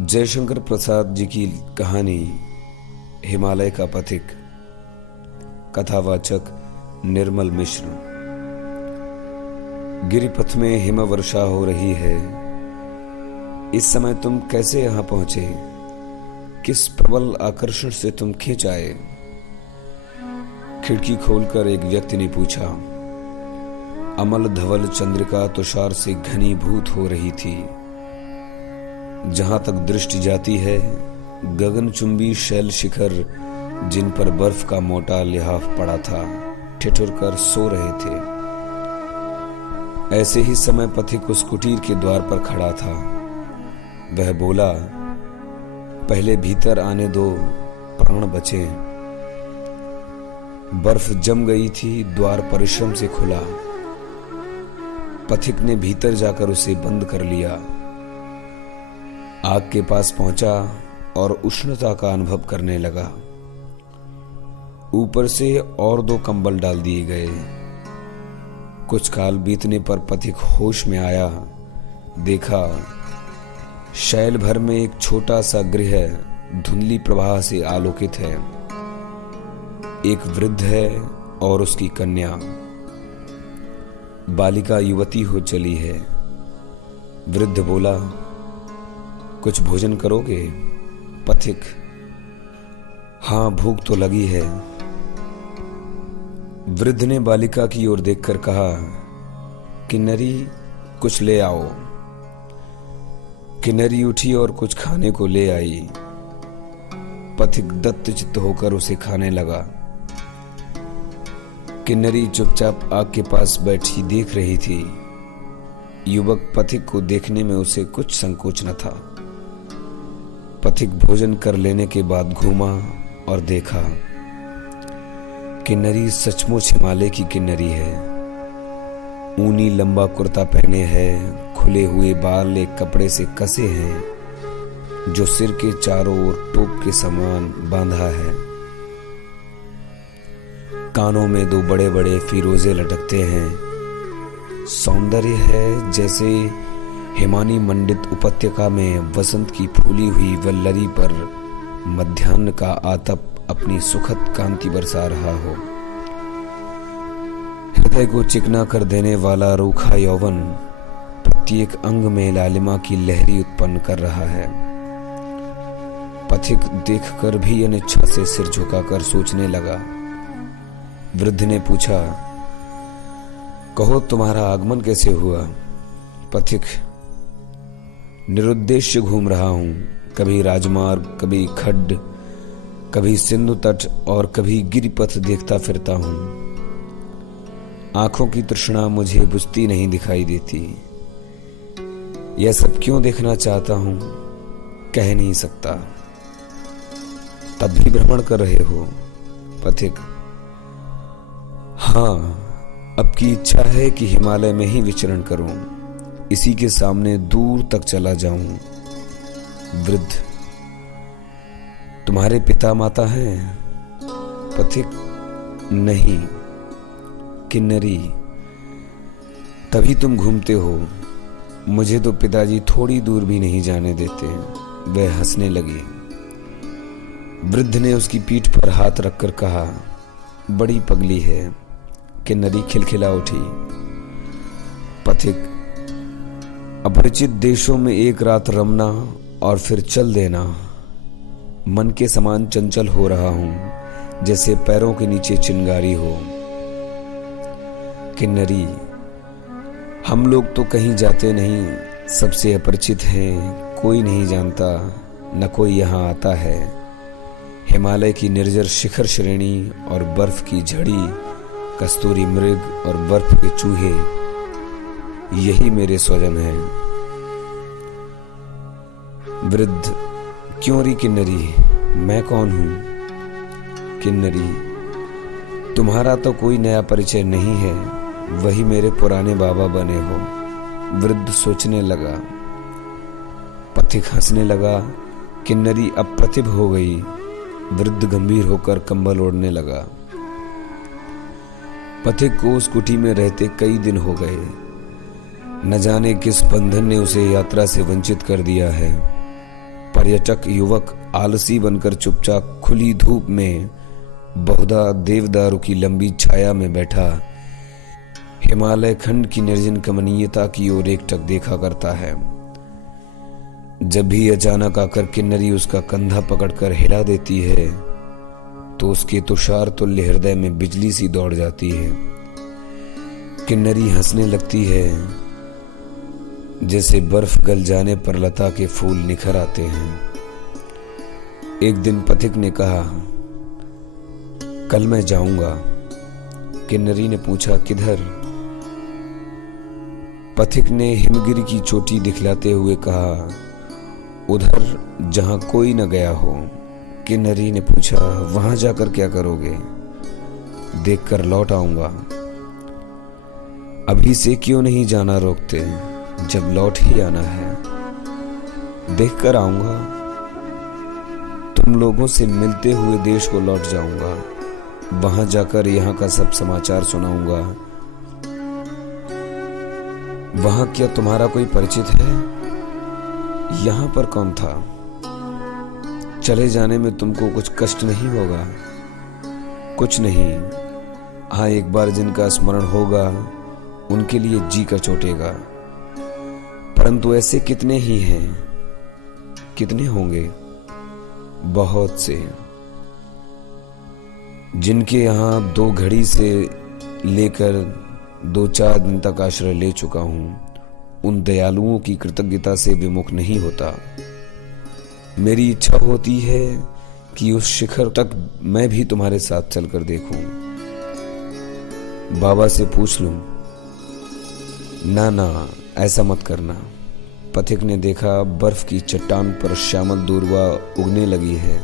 जयशंकर प्रसाद जी की कहानी हिमालय का पथिक। कथावाचक निर्मल मिश्र। गिरिपथ में हिमवर्षा हो रही है। इस समय तुम कैसे यहां पहुंचे? किस प्रबल आकर्षण से तुम खींच आए? खिड़की खोलकर एक व्यक्ति ने पूछा। अमल धवल चंद्रिका तुषार से घनीभूत हो रही थी। जहां तक दृष्टि जाती है गगनचुंबी शैल शिखर जिन पर बर्फ का मोटा लिहाफ पड़ा था ठिठुर कर सो रहे थे। ऐसे ही समय पथिक उस कुटीर के द्वार पर खड़ा था। वह बोला, पहले भीतर आने दो, प्राण बचे। बर्फ जम गई थी, द्वार परिश्रम से खुला। पथिक ने भीतर जाकर उसे बंद कर लिया। आग के पास पहुंचा और उष्णता का अनुभव करने लगा। ऊपर से और 2 कंबल डाल दिए गए। कुछ काल बीतने पर पथिक होश में आया। देखा शैल भर में एक छोटा सा गृह धुंधली प्रवाह से आलोकित है। एक वृद्ध है और उसकी कन्या। बालिका युवती हो चली है। वृद्ध बोला, कुछ भोजन करोगे? पथिक, हां, भूख तो लगी है। वृद्ध ने बालिका की ओर देखकर कहा, किन्नरी, कुछ ले आओ। किन्नरी उठी और कुछ खाने को ले आई। पथिक दत्तचित्त होकर उसे खाने लगा। किन्नरी चुपचाप आग के पास बैठी देख रही थी। युवक पथिक को देखने में उसे कुछ संकोच न था। पथिक भोजन कर लेने के बाद घूमा और देखा किन्नरी सचमुच हिमालय की किन्नरी है। ऊनी लंबा कुर्ता पहने है, खुले हुए बाल एक कपड़े से कसे हैं जो सिर के चारों ओर टोप के समान बांधा है। कानों में 2 बड़े बड़े फिरोजे लटकते हैं। सौंदर्य है जैसे हिमानी मंडित उपत्यका में वसंत की फूली हुई वल्लरी पर मध्याह्न का आतप अपनी सुखद कांति बरसा रहा हो। हृदय को चिकना कर देने वाला रूखा यौवन प्रत्येक अंग में लालिमा की लहरी उत्पन्न कर रहा है। पथिक देखकर भी अनिच्छा से सिर झुकाकर सोचने लगा। वृद्ध ने पूछा, कहो तुम्हारा आगमन कैसे हुआ? पथिक, निरुद्देश्य घूम रहा हूं। कभी राजमार्ग, कभी खड्ड, कभी सिंधु तट और कभी गिरिपथ देखता फिरता हूं। आंखों की तृष्णा मुझे बुझती नहीं दिखाई देती। यह सब क्यों देखना चाहता हूं कह नहीं सकता। तब भी भ्रमण कर रहे हो? पथिक, हां, अब की इच्छा है कि हिमालय में ही विचरण करूं, इसी के सामने दूर तक चला जाऊं। वृद्ध, तुम्हारे पिता माता हैं? पथिक, नहीं। किन्नरी, तभी तुम घूमते हो। मुझे तो पिताजी थोड़ी दूर भी नहीं जाने देते। वह हंसने लगी। वृद्ध ने उसकी पीठ पर हाथ रखकर कहा, बड़ी पगली है। किन्नरी खिलखिला उठी। पथिक, अपरिचित देशों में एक रात रमना और फिर चल देना। मन के समान चंचल हो रहा हूं जैसे पैरों के नीचे चिंगारी हो। किन्नरी, हम लोग तो कहीं जाते नहीं, सबसे अपरिचित हैं, कोई नहीं जानता, न कोई यहां आता है। हिमालय की निर्जर शिखर श्रेणी और बर्फ की झड़ी, कस्तूरी मृग और बर्फ के चूहे, यही मेरे स्वजन हैं। वृद्ध, क्यों री किन्नरी, मैं कौन हूं? किन्नरी, तुम्हारा तो कोई नया परिचय नहीं है, वही मेरे पुराने बाबा बने हो। वृद्ध सोचने लगा। पथिक हंसने लगा। किन्नरी अप्रतिभ हो गई। वृद्ध गंभीर होकर कंबल ओढ़ने लगा। पथिक को उस कुटी में रहते कई दिन हो गए। न जाने किस बंधन ने उसे यात्रा से वंचित कर दिया है। पर्यटक युवक आलसी बनकर चुपचाप खुली धूप में बहुधा देवदारू की लंबी छाया में बैठा हिमालय खंड की निर्जन कमनीयता की ओर एकटक देखा करता है। जब भी अचानक आकर किन्नरी उसका कंधा पकड़कर हिला देती है तो उसके तुषार तुल्य हृदय में बिजली सी दौड़ जाती है। किन्नरी हंसने लगती है जैसे बर्फ गल जाने पर लता के फूल निखर आते हैं। एक दिन पथिक ने कहा, कल मैं जाऊंगा। किन्नरी ने पूछा, किधर? पथिक ने हिमगिरी की चोटी दिखलाते हुए कहा, उधर जहां कोई न गया हो। किन्नरी ने पूछा, वहां जाकर क्या करोगे? देखकर लौट आऊंगा। अभी से क्यों नहीं जाना रोकते, जब लौट ही आना है। देखकर आऊंगा। तुम लोगों से मिलते हुए देश को लौट जाऊंगा। वहां जाकर यहाँ का सब समाचार सुनाऊंगा। वहां क्या तुम्हारा कोई परिचित है? यहाँ पर कौन था? चले जाने में तुमको कुछ कष्ट नहीं होगा? कुछ नहीं। हाँ, एक बार जिनका स्मरण होगा उनके लिए जी का चोटेगा। परंतु ऐसे कितने ही हैं? कितने होंगे? बहुत से, जिनके यहाँ 2 घड़ी से लेकर 2-4 दिन तक आश्रय ले चुका हूं। उन दयालुओं की कृतज्ञता से विमुख नहीं होता। मेरी इच्छा होती है कि उस शिखर तक मैं भी तुम्हारे साथ चलकर देखूं, बाबा से पूछ लूं। ना, ऐसा मत करना। पथिक ने देखा बर्फ की चट्टान पर श्यामल दूर्वा उगने लगी है।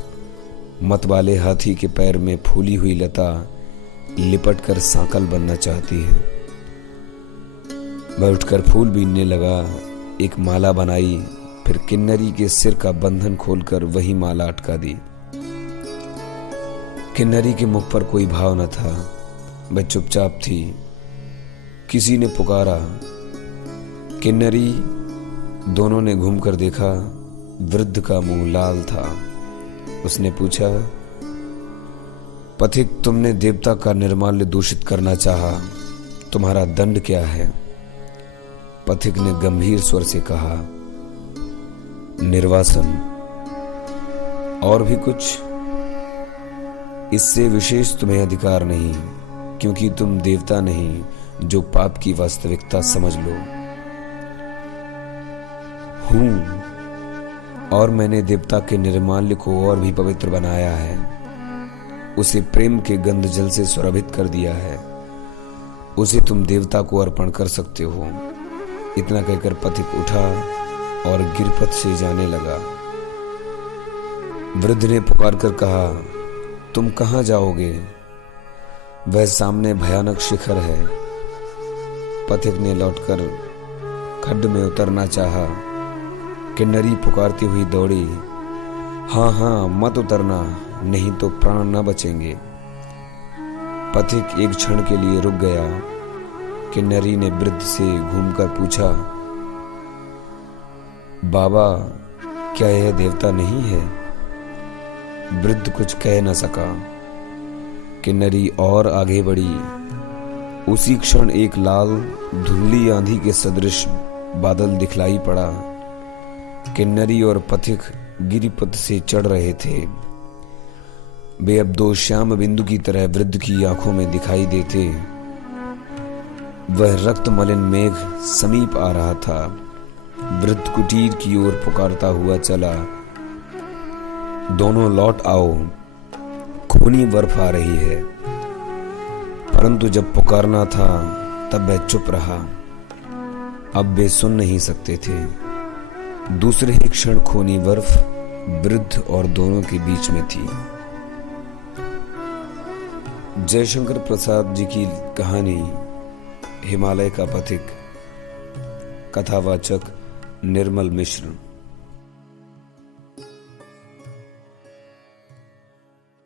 मत वाले हाथी के पैर में फूली हुई लता लिपटकर सांकल बनना चाहती है। वह उठकर फूल बीनने लगा, एक माला बनाई, फिर किन्नरी के सिर का बंधन खोलकर वही माला अटका दी। किन्नरी के मुख पर कोई भाव न था, वह चुपचाप थी। किसी ने पुकारा, किन्नरी। दोनों ने घूमकर देखा, वृद्ध का मुंह लाल था। उसने पूछा, पथिक, तुमने देवता का निर्माल्य दूषित करना चाहा, तुम्हारा दंड क्या है? पथिक ने गंभीर स्वर से कहा, निर्वासन। और भी कुछ? इससे विशेष तुम्हें अधिकार नहीं, क्योंकि तुम देवता नहीं जो पाप की वास्तविकता समझ लो। हूं, और मैंने देवता के निर्माल्य को और भी पवित्र बनाया है। उसे प्रेम के गंध जल से सुरभित कर दिया है। उसे तुम देवता को अर्पण कर सकते हो। इतना कहकर पथिक उठा और गिरपथ से जाने लगा। वृद्ध ने पुकार कर कहा, तुम कहां जाओगे? वह सामने भयानक शिखर है। पथिक ने लौटकर खड्ड में उतरना चाहा। किन्नरी पुकारती हुई दौड़ी, हाँ, मत उतरना, नहीं तो प्राण न बचेंगे। पथिक एक क्षण के लिए रुक गया। किन्नरी ने वृद्ध से घूमकर पूछा, बाबा, क्या यह देवता नहीं है? वृद्ध कुछ कह न सका। किन्नरी और आगे बढ़ी। उसी क्षण एक लाल धुंधली आंधी के सदृश बादल दिखलाई पड़ा। किन्नरी और पथिक गिरिपथ से चढ़ रहे थे। वे अब 2 श्याम बिंदु की तरह वृद्ध की आंखों में दिखाई देते। वह रक्त मलिन मेघ समीप आ रहा था। वृद्ध कुटीर की ओर पुकारता हुआ चला, दोनों लौट आओ, खूनी बर्फ आ रही है। परंतु जब पुकारना था तब वह चुप रहा। अब वे सुन नहीं सकते थे। दूसरे ही क्षण खूनी बर्फ वृद्ध और दोनों के बीच में थी। जयशंकर प्रसाद जी की कहानी हिमालय का पथिक। कथावाचक निर्मल मिश्र।